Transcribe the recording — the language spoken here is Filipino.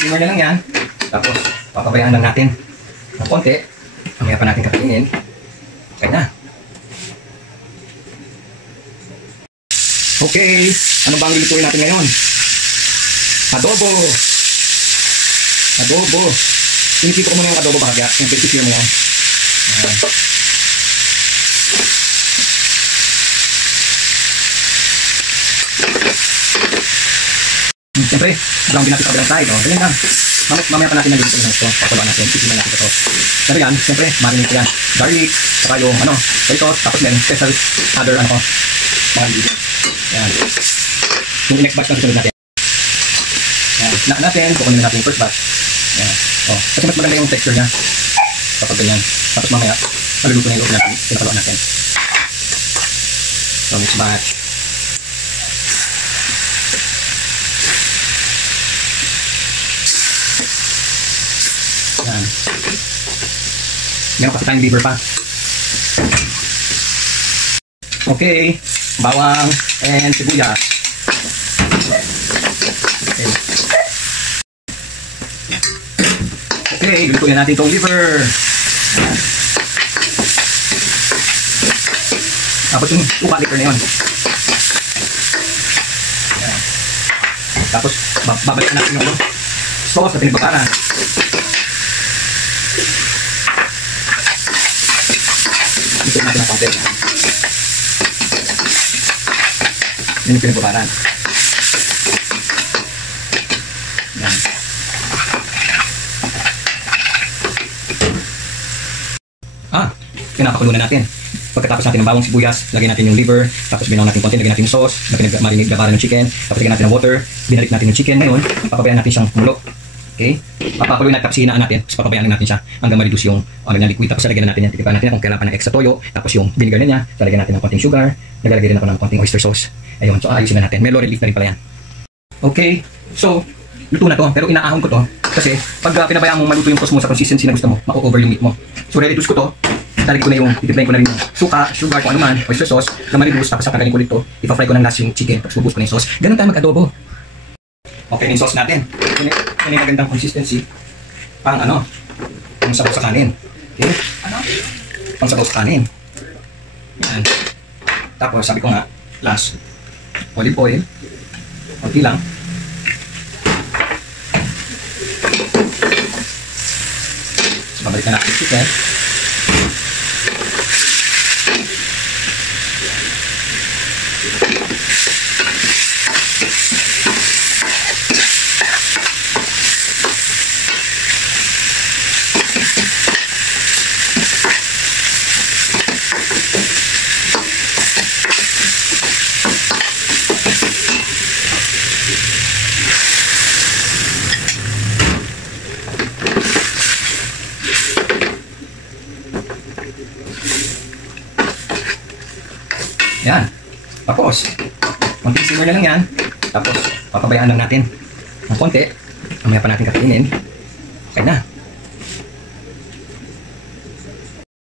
simmer na lang yan. Tapos, papabayaan lang natin ng konti. Mamaya pa natin kakainin. Okay na. Okay, ano bang lulutuin natin ngayon? Adobo! Adobo! Sinisipo ko muna yung adobo bahagya. Yung pipipure mo yan. Ayan. Siyempre, brown din natin sa kabilang side. Ganyan lang. Mamaya pa natin nalulutuin ito. Pakuloan natin. Pipipure natin ito. Pero yan, siyempre, marinate ko yan. Garlic, saka yung soy sauce, tapos then special other mga ingredients. Yan. Yung next batch na susunod natin. Yan. Snack natin, kukunin natin yung first batch. Yan. Kasi mas maganda yung texture niya kapag ganyan. Tapos mamaya, maluluto na yung loob natin. Pinakaluan natin. So, next batch. Yan. Meron kasi tayong liver pa. Okay. Bawang and sibuyas. Okay, lutuin natin itong liver. Tapos yung uka liver na yun. Tapos babalikan natin yung sauce na pinagbakaran. Lutuin natin ang konti. Yan yung pinagbabaran. Yan. Pinapakulo na natin. Pagkatapos natin ng bawang sibuyas, lagyan natin yung liver, tapos binaw natin konti, lagyan natin yung sauce, na pinag-marinate ng chicken, tapos lagyan natin ng water, binalik natin yung chicken. Ngayon, papabayaan natin siyang kumulo. Okay? Papakuloy natin, tapos hinaan natin, tapos papabayaan natin siya hanggang ma-reduce yung liquid, tapos lagyan natin yan, titipan natin kung kailangan pa ng extra toyo, tapos yung vinegar na niya, lagyan natin ng konting sugar, nagalagay rin ako ng konting oyster sauce. Ayun, so ayusin na natin. May laurel leaf na rin pala yan. Okay, so luto na to, pero inaahon ko to kasi pag pinabayaan mo maluto yung sauce mo sa consistency na gusto mo, mako-over yung meat mo. So re-reduce ko to. Talagay ko na yung, itiplayin ko na rin yung suka, sugar, kung ano man, oyster sauce, na ma-reduce, tapos kagaling ko dito, ipa-fry ko ng last yung chicken, tapos bubuhos ko na yung sauce. Ganun tayo mag-adobo. Okay, yung sauce natin. Yan yung magandang consistency. Pang pang sabaw sa kanin. Okay? Pang sabaw sa kanin. Yan. Tapos, sabi ko nga, last, olive oil. Okay lang. So, babalikan natin yung chicken. Yan. Tapos, konting simmer na lang yan. Tapos, papabayaan lang natin ng konti. Mamaya pa natin kakainin. Okay na.